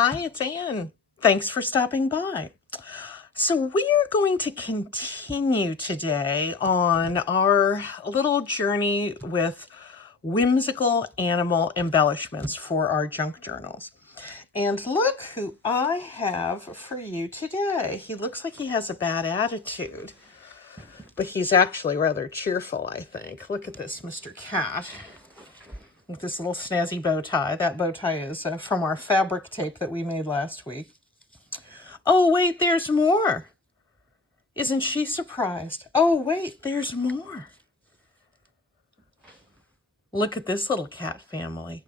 Hi, it's Anne. Thanks for stopping by. So we are going to continue today on our little journey with whimsical animal embellishments for our junk journals. And look who I have for you today. He looks like he has a bad attitude, but he's actually rather cheerful, I think. Look at this, Mr. Cat, with this little snazzy bow tie. That bow tie is from our fabric tape that we made last week. Oh, wait, there's more. Isn't she surprised? Oh, wait, there's more. Look at this little cat family.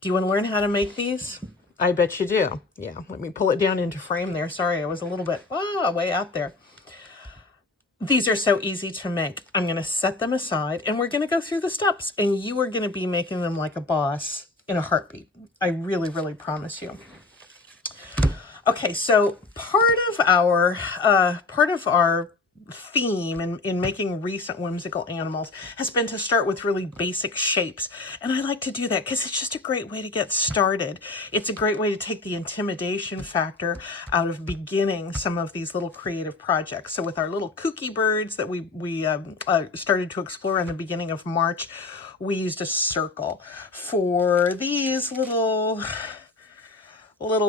Do you want to learn how to make these? I bet you do. Yeah, let me pull it down into frame there. Sorry, I was a little bit way out there. These are so easy to make. I'm going to set them aside and we're going to go through the steps and you are going to be making them like a boss in a heartbeat. I really, really promise you. Okay, so part of our theme in making recent whimsical animals has been to start with really basic shapes. And I like to do that because it's just a great way to get started. It's a great way to take the intimidation factor out of beginning some of these little creative projects. So with our little kooky birds that we started to explore in the beginning of March, we used a circle. For these little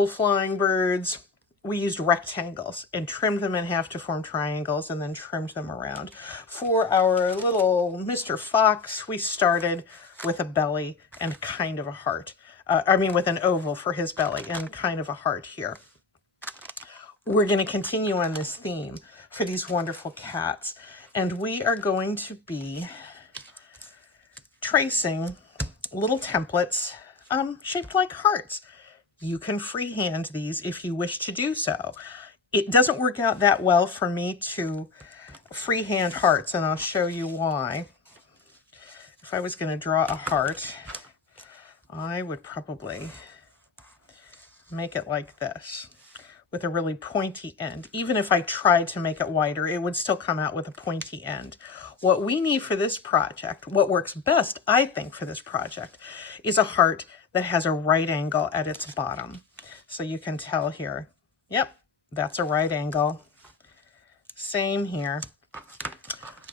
flying birds, we used rectangles and trimmed them in half to form triangles and then trimmed them around. For our little Mr. Fox, we started with a belly and kind of a heart. With an oval for his belly and kind of a heart here. We're going to continue on this theme for these wonderful cats. And we are going to be tracing little templates shaped like hearts. You can freehand these if you wish to do so. It doesn't work out that well for me to freehand hearts, and I'll show you why. If I was going to draw a heart, I would probably make it like this with a really pointy end. Even if I tried to make it wider, it would still come out with a pointy end. What we need for this project, what works best, I think, for this project, is a heart that has a right angle at its bottom. So you can tell here, yep, that's a right angle. Same here.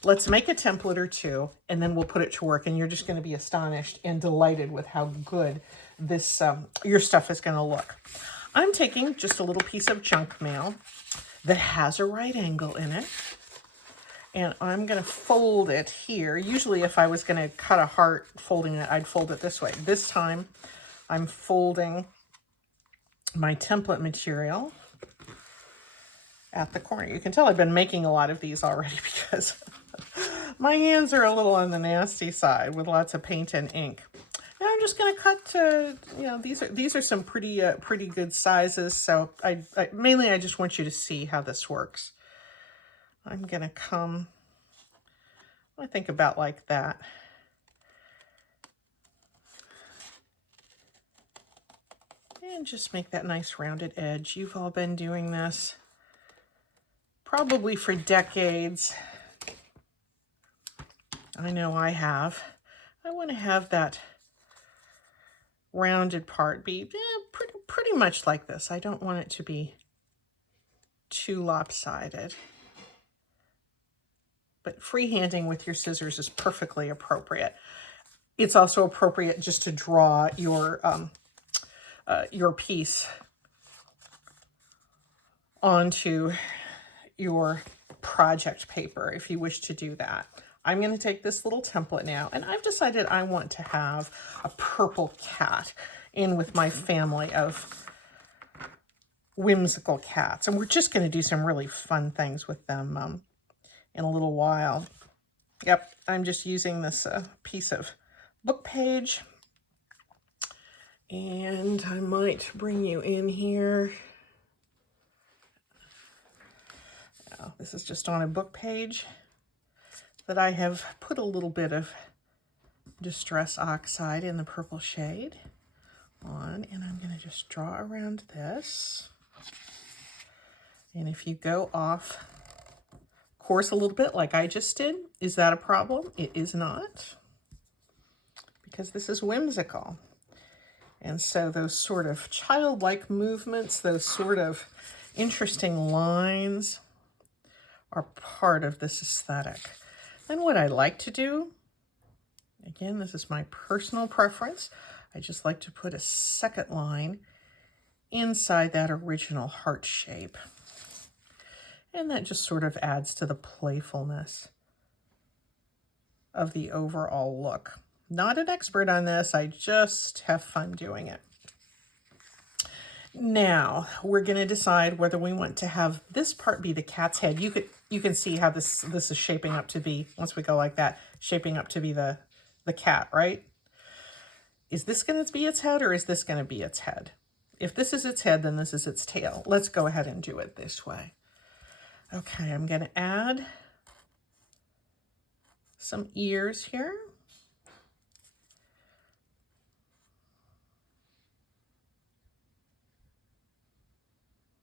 Let's make a template or two, and then we'll put it to work, and you're just going to be astonished and delighted with how good this your stuff is going to look. I'm taking just a little piece of junk mail that has a right angle in it, and I'm going to fold it here. Usually if I was going to cut a heart folding it, I'd fold it this way. This time I'm folding my template material at the corner. You can tell I've been making a lot of these already because my hands are a little on the nasty side with lots of paint and ink. And I'm just going to cut, these are some pretty good sizes. So mainly I just want you to see how this works. I'm going to come, I think about like that. And just make that nice rounded edge. You've all been doing this probably for decades. I know I have. I want to have that rounded part be pretty much like this. I don't want it to be too lopsided. But freehanding with your scissors is perfectly appropriate. It's also appropriate just to draw your piece onto your project paper if you wish to do that. I'm going to take this little template now, and I've decided I want to have a purple cat in with my family of whimsical cats. And we're just going to do some really fun things with them in a little while. Yep, I'm just using this piece of book page. And I might bring you in here. Now, this is just on a book page that I have put a little bit of Distress Oxide in the purple shade on, and I'm going to just draw around this. And if you go off course a little bit like I just did, is that a problem? It is not, because this is whimsical. And so those sort of childlike movements, those sort of interesting lines are part of this aesthetic. And what I like to do, again, this is my personal preference, I just like to put a second line inside that original heart shape. And that just sort of adds to the playfulness of the overall look. Not an expert on this, I just have fun doing it. Now, we're going to decide whether we want to have this part be the cat's head. You can see how this is shaping up to be, once we go like that, shaping up to be the cat, right? Is this going to be its head or is this going to be its head? If this is its head, then this is its tail. Let's go ahead and do it this way. Okay, I'm going to add some ears here.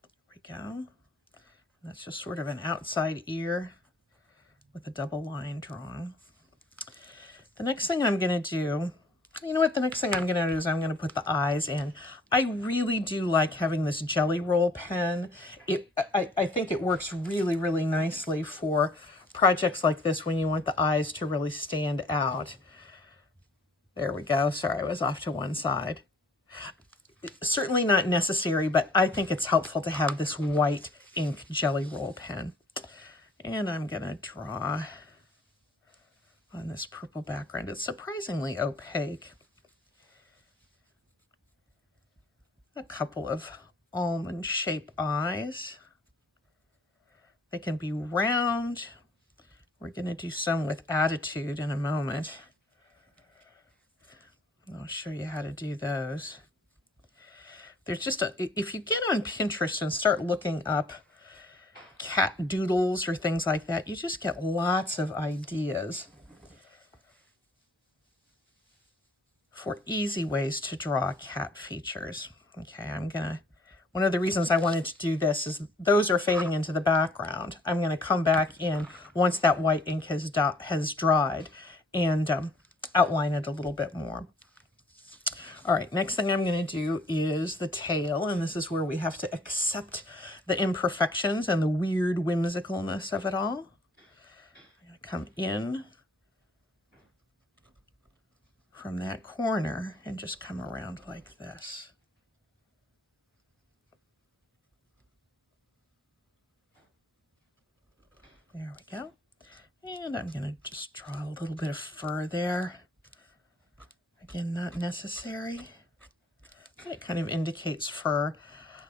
There we go. That's just sort of an outside ear with a double line drawn. The next thing I'm going to do, you know what, the next thing I'm going to do is I'm going to put the eyes in. I really do like having this jelly roll pen. I think it works really, really nicely for projects like this when you want the eyes to really stand out. There we go. Sorry, I was off to one side. Certainly not necessary, but I think it's helpful to have this white ink jelly roll pen. And I'm going to draw on this purple background. It's surprisingly opaque. A couple of almond-shaped eyes. They can be round. We're going to do some with attitude in a moment. I'll show you how to do those. There's just if you get on Pinterest and start looking up cat doodles or things like that, you just get lots of ideas for easy ways to draw cat features. Okay, one of the reasons I wanted to do this is those are fading into the background. I'm going to come back in once that white ink has dried and outline it a little bit more. All right, next thing I'm going to do is the tail, and this is where we have to accept the imperfections and the weird whimsicalness of it all. I'm going to come in from that corner and just come around like this. There we go. And I'm going to just draw a little bit of fur there. Again, not necessary. But it kind of indicates fur.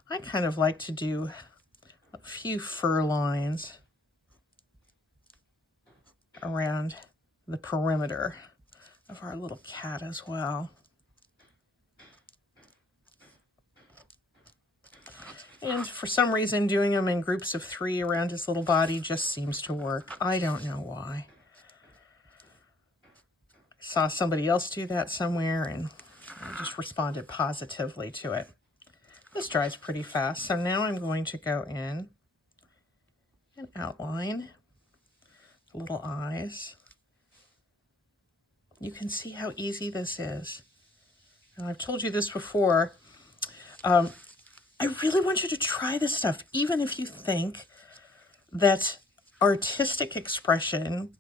I kind of like to do a few fur lines around the perimeter of our little cat as well. And for some reason, doing them in groups of 3 around his little body just seems to work. I don't know why. I saw somebody else do that somewhere and I just responded positively to it. This dries pretty fast, so now I'm going to go in and outline the little eyes. You can see how easy this is. Now, I've told you this before. I really want you to try this stuff, even if you think that artistic expression,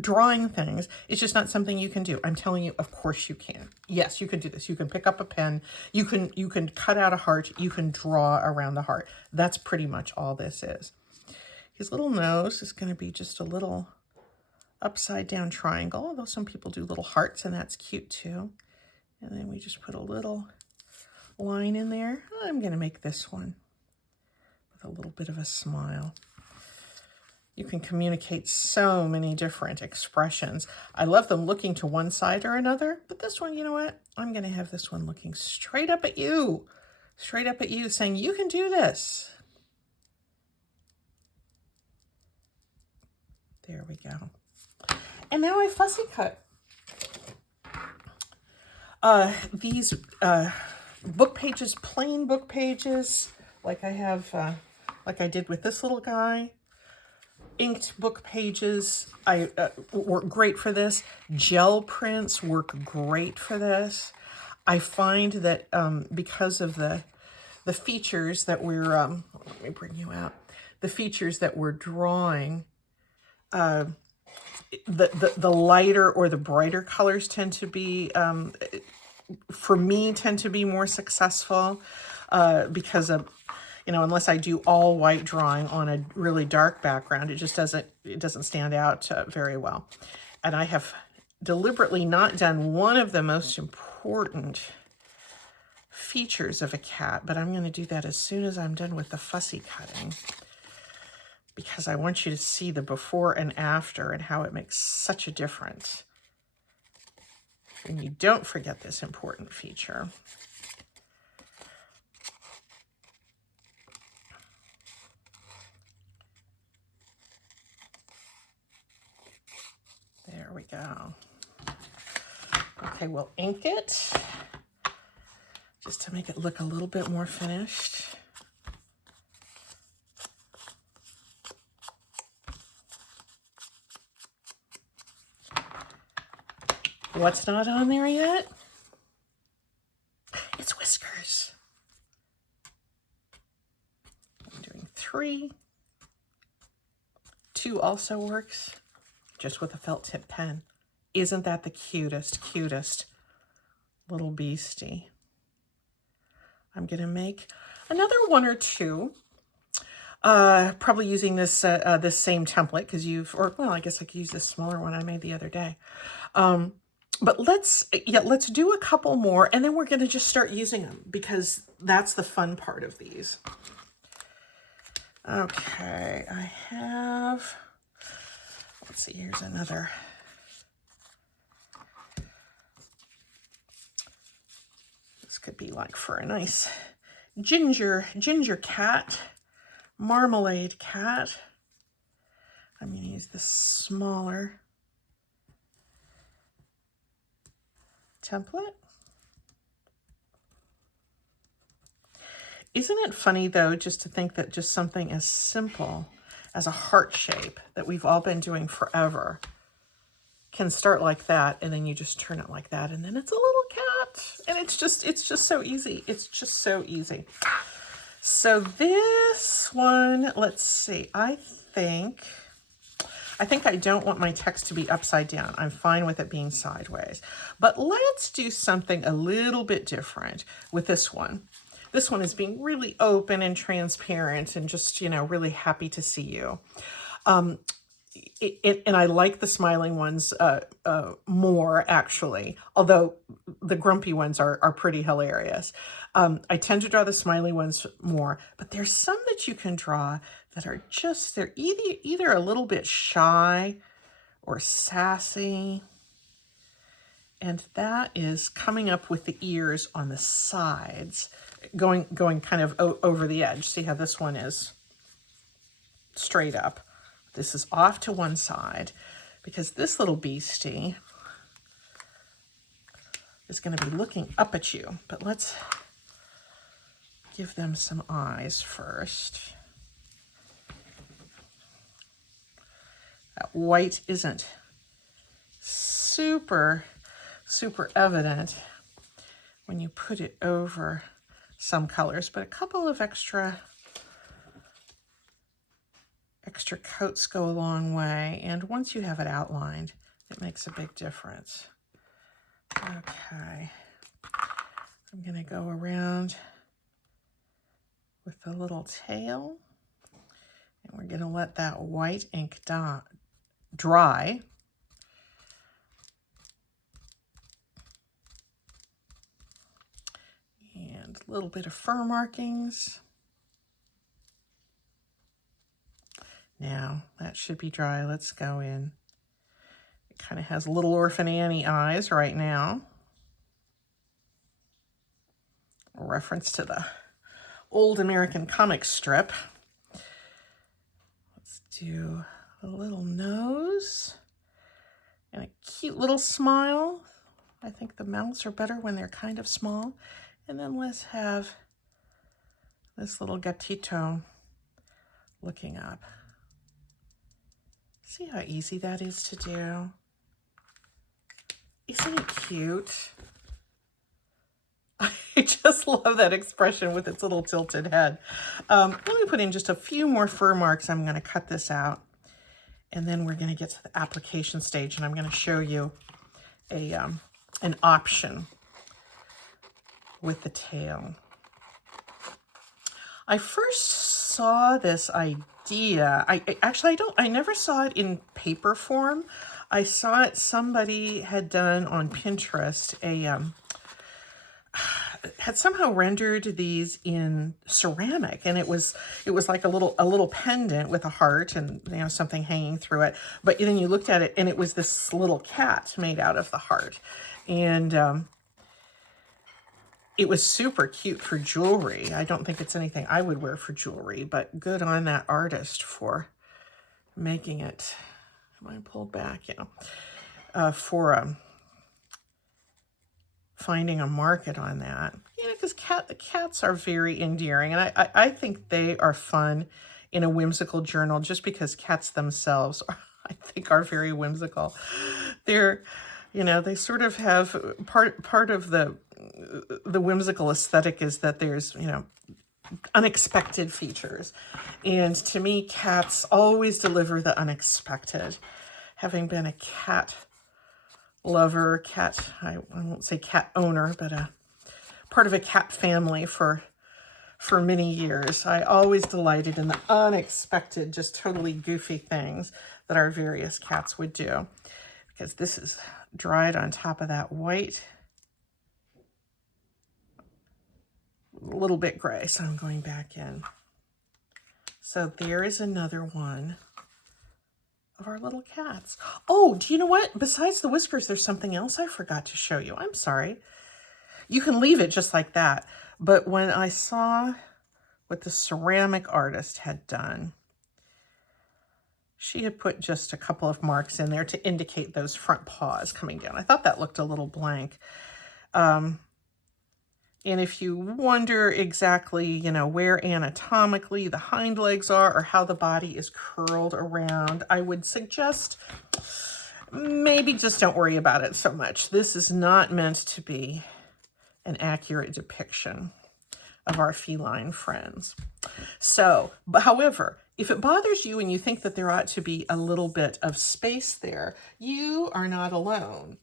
drawing things, is just not something you can do. I'm telling you, of course you can. Yes, you can do this. You can pick up a pen. You can cut out a heart. You can draw around the heart. That's pretty much all this is. His little nose is going to be just a little upside down triangle, although some people do little hearts, and that's cute too. And then we just put a little line in there. I'm going to make this one with a little bit of a smile. You can communicate so many different expressions. I love them looking to one side or another, but this one, you know what? I'm going to have this one looking straight up at you, saying, you can do this. There we go. And now I fussy cut. These book pages, plain book pages, like I have, like I did with this little guy. Inked book pages work great for this. Gel prints work great for this. I find that because of the features that we're, let me bring you out, the features that we're drawing, the lighter or the brighter colors tend to be, for me, tend to be more successful because of, you know, unless I do all white drawing on a really dark background, it just doesn't stand out very well. And I have deliberately not done one of the most important features of a cat, but I'm going to do that as soon as I'm done with the fussy cutting, because I want you to see the before and after and how it makes such a difference. And you don't forget this important feature. There we go. Okay, we'll ink it just to make it look a little bit more finished. What's not on there yet? It's whiskers. I'm doing 3. 2 also works, just with a felt tip pen. Isn't that the cutest little beastie? I'm gonna make another 1 or 2. Probably using this this same template, because well, I guess I could use this smaller one I made the other day. But let's do a couple more, and then we're gonna just start using them, because that's the fun part of these. Okay, I have, let's see, here's another. This could be like for a nice ginger cat, marmalade cat. I'm going to use this smaller template. Isn't it funny, though, just to think that just something as simple as a heart shape that we've all been doing forever can start like that, and then you just turn it like that, and then it's a little cat, and it's just so easy. It's just so easy. So this one, let's see, I think I don't want my text to be upside down. I'm fine with it being sideways. But let's do something a little bit different with this one. This one is being really open and transparent and just, you know, really happy to see you. And I like the smiling ones more, actually, although the grumpy ones are pretty hilarious. I tend to draw the smiley ones more, but there's some that you can draw that are just, they're either a little bit shy or sassy. And that is coming up with the ears on the sides, going kind of over the edge. See how this one is straight up. This is off to one side, because this little beastie is going to be looking up at you. But let's give them some eyes first. That white isn't super evident when you put it over some colors, but a couple of extra coats go a long way, and once you have it outlined, it makes a big difference. Okay, I'm going to go around with the little tail, and we're going to let that white ink dry. And a little bit of fur markings. Now, that should be dry. Let's go in. It kind of has little Orphan Annie eyes right now. A reference to the old American comic strip. Let's do a little nose and a cute little smile. I think the mouths are better when they're kind of small. And then let's have this little gatito looking up. See how easy that is to do? Isn't it cute? I just love that expression with its little tilted head. Let me put in just a few more fur marks. I'm going to cut this out. And then we're going to get to the application stage, and I'm going to show you an option with the tail. I first saw this idea. I never saw it in paper form. I saw it, somebody had done on Pinterest had somehow rendered these in ceramic, and it was like a little pendant with a heart and, you know, something hanging through it. But then you looked at it, and it was this little cat made out of the heart, and it was super cute for jewelry. I don't think it's anything I would wear for jewelry, but good on that artist for making it. Am I pulled back? Yeah, for finding a market on that. You know, because cats are very endearing, and I think they are fun in a whimsical journal, just because cats themselves are, I think, are very whimsical. They're, you know, they sort of have part of the whimsical aesthetic is that there's, you know, unexpected features. And to me, cats always deliver the unexpected. Having been a cat lover, I won't say cat owner, but part of a cat family for many years, I always delighted in the unexpected, just totally goofy things that our various cats would do. Because this is dried on top of that white. A little bit gray, so I'm going back in. So there is another one of our little cats. Oh, do you know what? Besides the whiskers, there's something else I forgot to show you. I'm sorry. You can leave it just like that. But when I saw what the ceramic artist had done, she had put just a couple of marks in there to indicate those front paws coming down. I thought that looked a little blank. And if you wonder exactly, you know, where anatomically the hind legs are or how the body is curled around, I would suggest maybe just don't worry about it so much. This is not meant to be an accurate depiction of our feline friends. So, however, if it bothers you and you think that there ought to be a little bit of space there, you are not alone.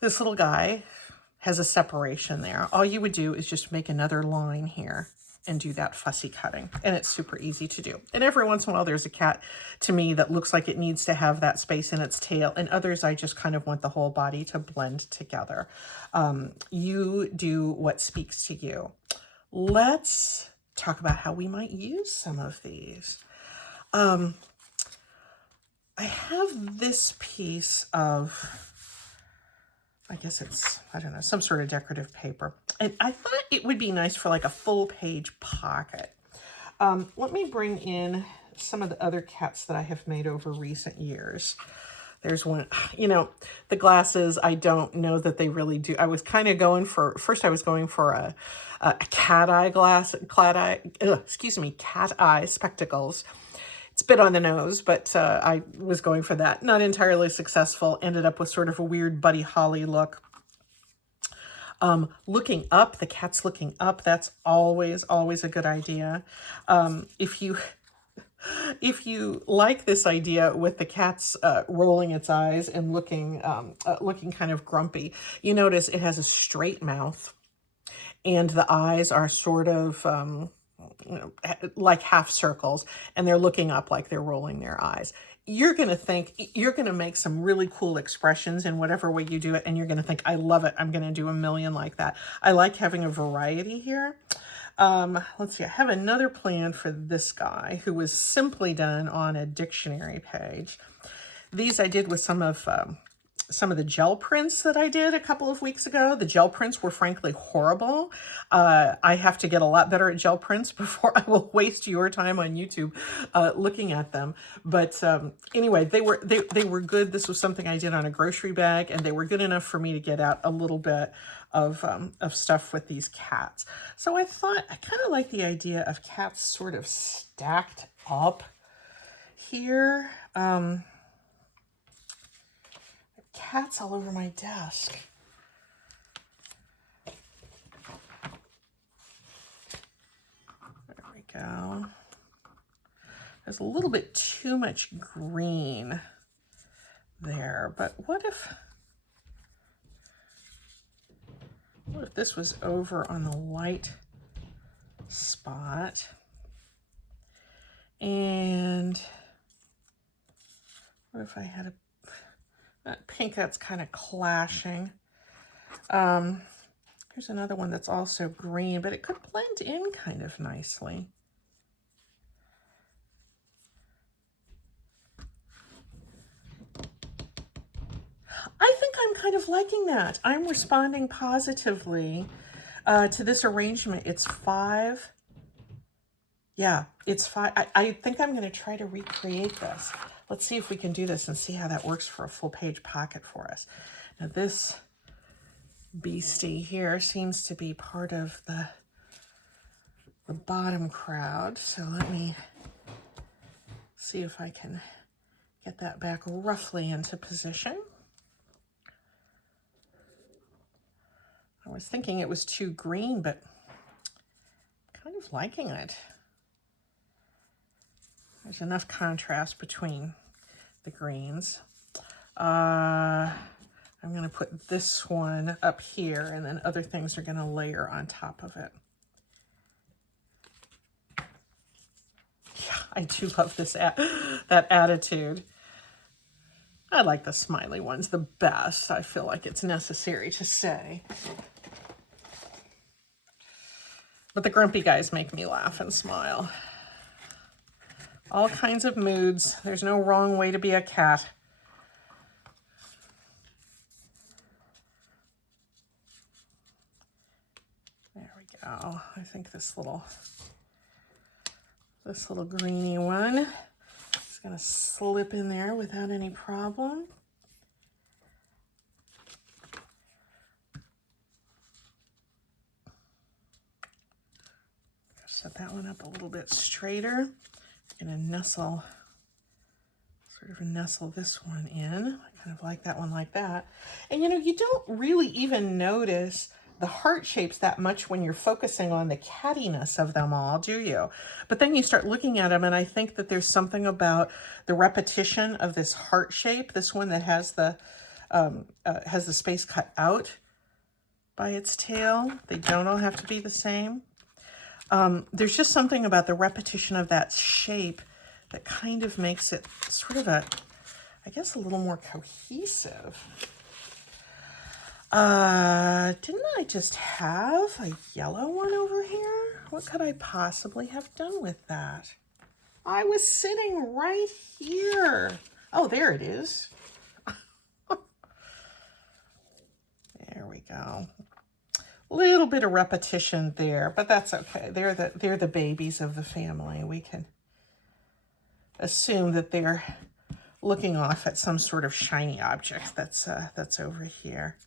This little guy has a separation there. All you would do is just make another line here and do that fussy cutting. And it's super easy to do. And every once in a while, there's a cat to me that looks like it needs to have that space in its tail. And others, I just kind of want the whole body to blend together. You do what speaks to you. Let's talk about how we might use some of these. I have this piece of, I guess it's, I don't know, some sort of decorative paper. And I thought it would be nice for like a full page pocket. Let me bring in some of the other cats that I have made over recent years. There's one, you know, the glasses, I don't know that they really do. I was kind of going for, first I was going for a cat eye spectacles. It's a bit on the nose, but I was going for that. Not entirely successful. Ended up with sort of a weird Buddy Holly look. Looking up, the cat's looking up. That's always a good idea. If you like this idea with the cat's rolling its eyes and looking kind of grumpy, you notice it has a straight mouth, and the eyes are sort of you know, like half circles, and they're looking up like they're rolling their eyes. You're going to make some really cool expressions in whatever way you do it, and you're going to think, I love it. I'm going to do a million like that. I like having a variety here. Let's see, I have another plan for this guy who was simply done on a dictionary page. These I did with some of the gel prints that I did a couple of weeks ago. The gel prints were frankly horrible. I have to get a lot better at gel prints before I will waste your time on YouTube looking at them. But anyway, they were good. This was something I did on a grocery bag, and they were good enough for me to get out a little bit of stuff with these cats. So I thought, I kind of like the idea of cats sort of stacked up here. Cats all over my desk. There's a little bit too much green there, but what if this was over on the white spot? And what if I had that pink that's kind of clashing? Here's another one that's also green, but it could blend in kind of nicely. I think I'm kind of liking that. I'm responding positively to this arrangement. It's 5. Yeah, it's 5. I think I'm going to try to recreate this. Let's see if we can do this and see how that works for a full page pocket for us. Now this beastie here seems to be part of the bottom crowd. So let me see if I can get that back roughly into position. I was thinking it was too green, but kind of liking it. There's enough contrast between the greens. I'm going to put this one up here, and then other things are going to layer on top of it. Yeah, I do love this that attitude. I like the smiley ones the best. I feel like it's necessary to say. But the grumpy guys make me laugh and smile. All kinds of moods. There's no wrong way to be a cat. There we go. I think this little greeny one is going to slip in there without any problem. Set that one up a little bit straighter. I'm going to nestle this one in. I kind of like that one like that. And you know, you don't really even notice the heart shapes that much when you're focusing on the cattiness of them all, do you? But then you start looking at them, and I think that there's something about the repetition of this heart shape, this one that has the space cut out by its tail. They don't all have to be the same. There's just something about the repetition of that shape that kind of makes it sort of I guess a little more cohesive. Didn't I just have a yellow one over here? What could I possibly have done with that? I was sitting right here. Oh, there it is. There we go. Little bit of repetition there, but that's okay. They're the babies of the family. We can assume that they're looking off at some sort of shiny object that's over here.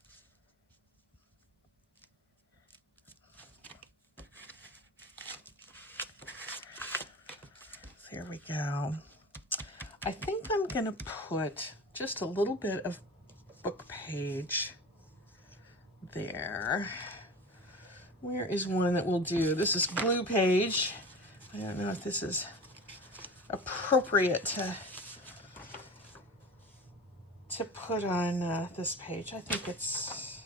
There we go. I think I'm gonna put just a little bit of book page there. Where is one that will do? This is blue page. I don't know if this is appropriate to put on this page. I think it's,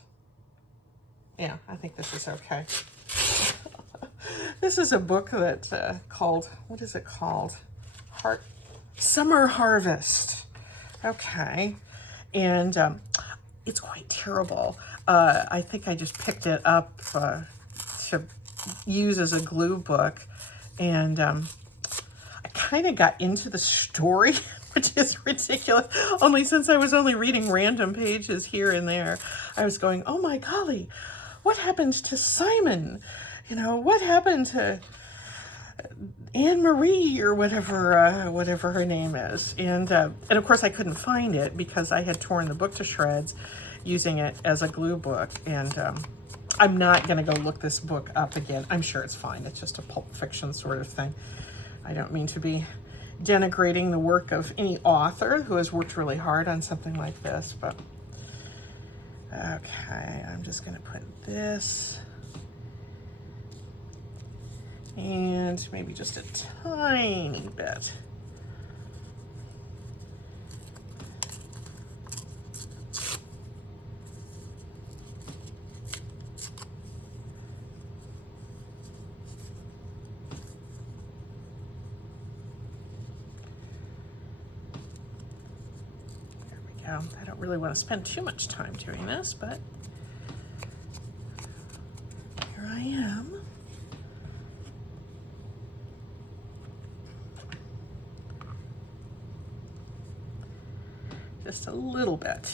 yeah, I think this is okay. This is a book that called, what is it called? Summer Harvest. Okay. And it's quite terrible. I think I just picked it up to use as a glue book, and I kind of got into the story, which is ridiculous. Only since I was only reading random pages here and there, I was going, oh my golly, what happened to Simon? You know, what happened to Anne Marie or whatever her name is? And of course I couldn't find it because I had torn the book to shreds using it as a glue book. And I'm not going to go look this book up again. I'm sure it's fine. It's just a Pulp Fiction sort of thing. I don't mean to be denigrating the work of any author who has worked really hard on something like this, but okay, I'm just going to put this and maybe just a tiny bit I don't really want to spend too much time doing this, but here I am. Just a little bit.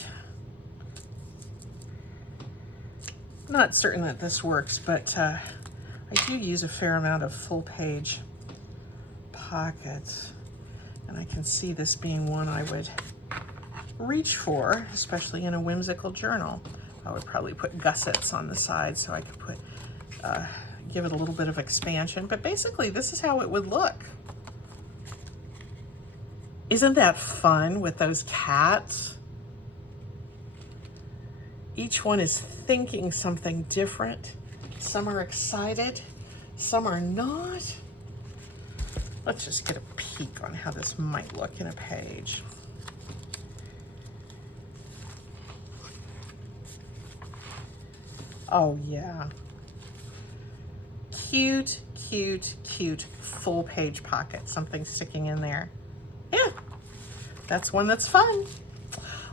Not certain that this works, but I do use a fair amount of full page pockets, and I can see this being one I would reach for, especially in a whimsical journal. I would probably put gussets on the side so I could put, give it a little bit of expansion, but basically this is how it would look. Isn't that fun with those cats? Each one is thinking something different. Some are excited, some are not. Let's just get a peek on how this might look in a page. Oh yeah. Cute, cute, cute full page pocket. Something sticking in there. Yeah, that's one that's fun.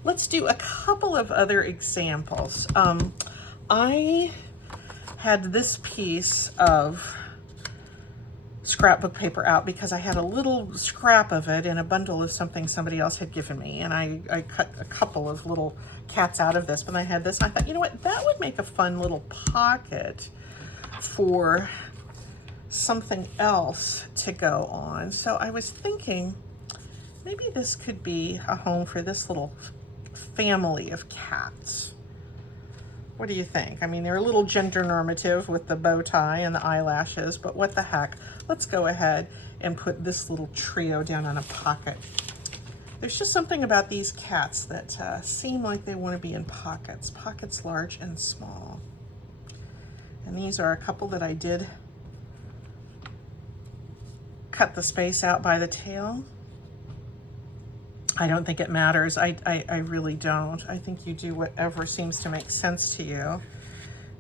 Let's do a couple of other examples. I had this piece of scrapbook paper out because I had a little scrap of it in a bundle of something somebody else had given me, and I cut a couple of little cats out of this, but I had this, and I thought, you know what, that would make a fun little pocket for something else to go on. So I was thinking maybe this could be a home for this little family of cats. What do you think? I mean, they're a little gender normative with the bow tie and the eyelashes, but what the heck? Let's go ahead and put this little trio down on a pocket. There's just something about these cats that seem like they want to be in pockets, pockets large and small. And these are a couple that I did cut the space out by the tail. I don't think it matters. I really don't. I think you do whatever seems to make sense to you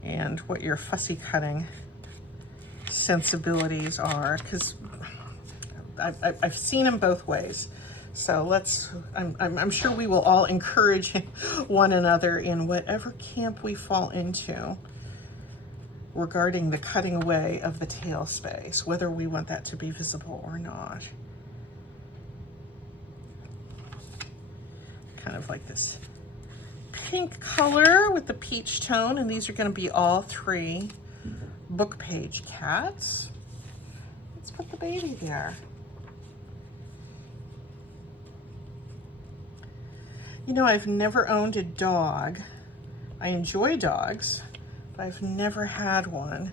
and what your fussy cutting sensibilities are, because I've seen them both ways. So I'm sure we will all encourage one another in whatever camp we fall into regarding the cutting away of the tail space, whether we want that to be visible or not. Kind of like this pink color with the peach tone, and these are going to be all three book page cats. Let's put the baby there. You know, I've never owned a dog. I enjoy dogs, but I've never had one.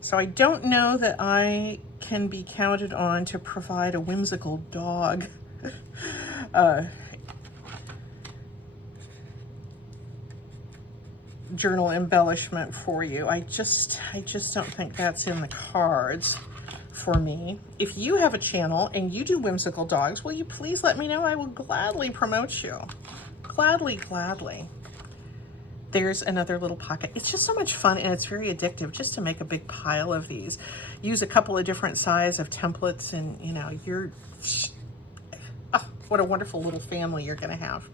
So I don't know that I can be counted on to provide a whimsical dog journal embellishment for you. I just don't think that's in the cards for me. If you have a channel and you do whimsical dogs, will you please let me know? I will gladly promote you. Gladly, gladly. There's another little pocket. It's just so much fun, and it's very addictive just to make a big pile of these. Use a couple of different size of templates, and you know, what a wonderful little family you're gonna have.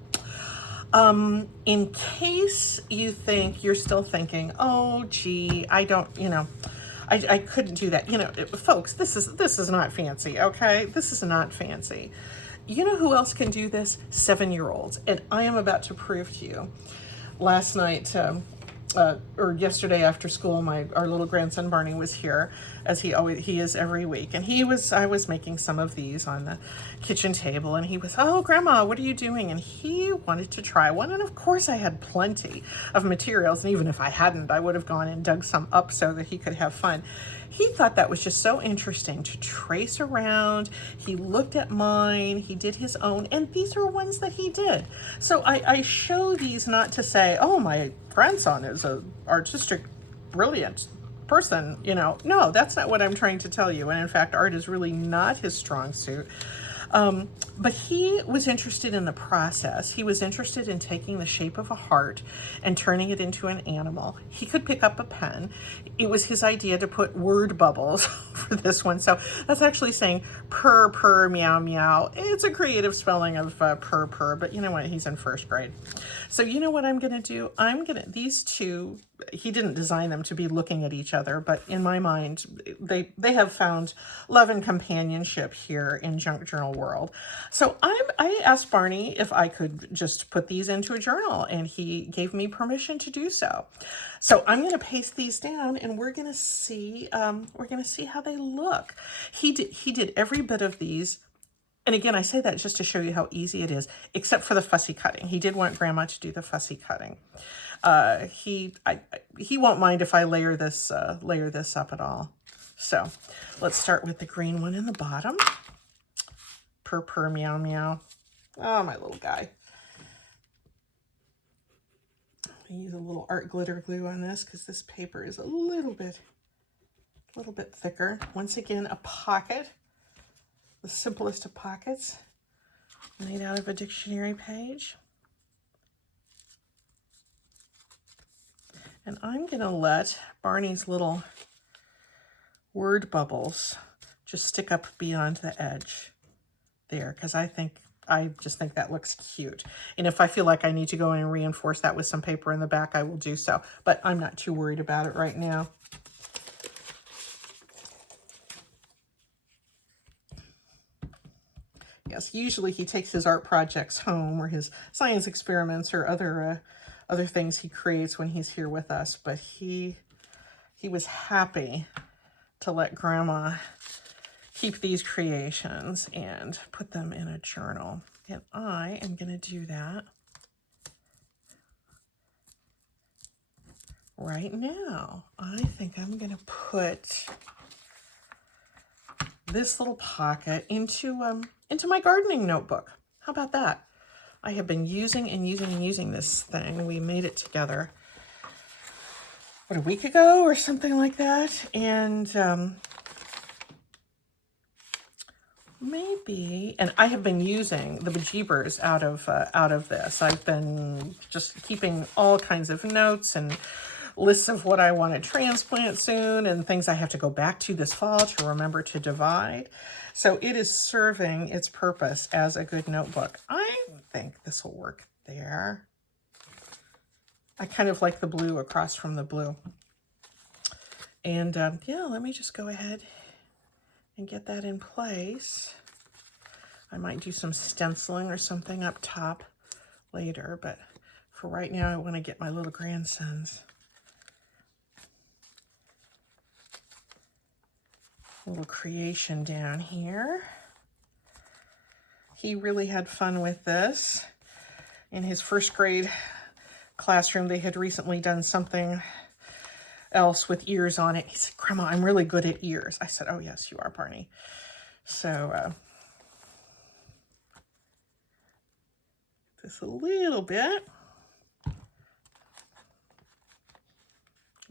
In case you think, you're still thinking, oh gee, I don't, you know, I couldn't do that. You know, folks, this is not fancy, okay? This is not fancy. You know who else can do this? 7-year-olds. And I am about to prove to you. Last night, or yesterday after school, our little grandson Barney was here, as he is every week, and I was making some of these on the kitchen table, and he was, oh Grandma, what are you doing? And he wanted to try one, and of course I had plenty of materials, and even if I hadn't, I would have gone and dug some up so that he could have fun. He thought that was just so interesting to trace around. He looked at mine, he did his own, and these are ones that he did. So I show these not to say, oh, my grandson is an artistic, brilliant person, you know. No, that's not what I'm trying to tell you. And in fact, art is really not his strong suit. But he was interested in the process. He was interested in taking the shape of a heart and turning it into an animal. He could pick up a pen. It was his idea to put word bubbles for this one. So that's actually saying purr, purr, meow, meow. It's a creative spelling of purr, purr, but you know what? He's in first grade. So you know what I'm going to do? These two, he didn't design them to be looking at each other, but in my mind, they have found love and companionship here in Junk Journal World. So I asked Barney if I could just put these into a journal, and he gave me permission to do so. So I'm going to paste these down, and we're going to see how they look. He did every bit of these. And again, I say that just to show you how easy it is, except for the fussy cutting. He did want Grandma to do the fussy cutting. He won't mind if I layer this up at all. So let's start with the green one in the bottom. Purr, purr, meow, meow. Oh, my little guy. I use a little art glitter glue on this because this paper is a little bit thicker. Once again, a pocket. The simplest of pockets, made out of a dictionary page. And I'm going to let Barney's little word bubbles just stick up beyond the edge there, because I just think that looks cute. And if I feel like I need to go in and reinforce that with some paper in the back, I will do so. But I'm not too worried about it right now. Yes, usually he takes his art projects home, or his science experiments, or other things he creates when he's here with us. But he was happy to let Grandma keep these creations and put them in a journal. And I am going to do that right now. I think I'm going to put this little pocket into my gardening notebook. How about that? I have been using this thing. We made it together, a week ago or something like that. And and I have been using the bejeebers out of this. I've been just keeping all kinds of notes and lists of what I want to transplant soon and things I have to go back to this fall to remember to divide. So it is serving its purpose as a good notebook. I think this will work there. I kind of like the blue across from the blue. And yeah, let me just go ahead and get that in place. I might do some stenciling or something up top later, but for right now, I want to get my little grandson's little creation down here. He really had fun with this. In his first grade classroom, they had recently done something else with ears on it. He said, "Grandma, I'm really good at ears." I said, "Oh yes, you are, Barney." So just a little bit.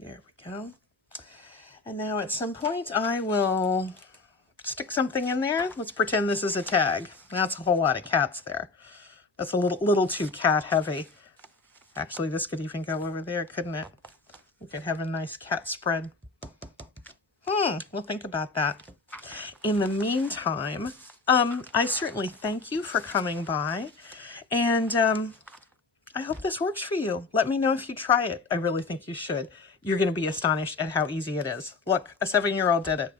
There we go. And now at some point I will stick something in there. Let's pretend this is a tag. That's a whole lot of cats there. That's a little too cat heavy. Actually, this could even go over there, couldn't it? We could have a nice cat spread. We'll think about that. In the meantime, I certainly thank you for coming by, and I hope this works for you. Let me know if you try it. I really think you should. You're going to be astonished at how easy it is. Look, a 7-year-old did it.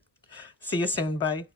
See you soon. Bye.